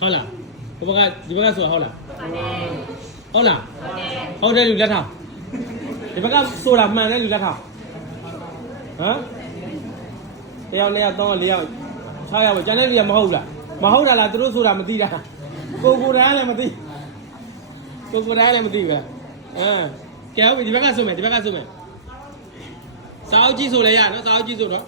ဟုတ်လားဒီဘက်ကဆိုတာဟုတ်လားဟုတ်လားဟုတ်တယ်လူလက်ထောင်ဒီဘက်ကဆိုတာမှန်တယ်လူလက်ထောင်ဟမ်တယောက်2ယောက်3ယောက်4ယောက်6ယောက်ပဲကျန်တဲ့လူကမဟုတ်လားမဟုတ်တာလားသူတို့ဆိုတာမသိတာကိုယ်တိုင်းလည်းမသိကိုယ်တိုင်းလည်းမသိဘူးကဲဟုတ်ပြီဒီဘက်ကဆိုမယ်စာအုပ်ကြည့်ဆိုလဲရနော်စာအုပ်ကြည့်ဆိုတော့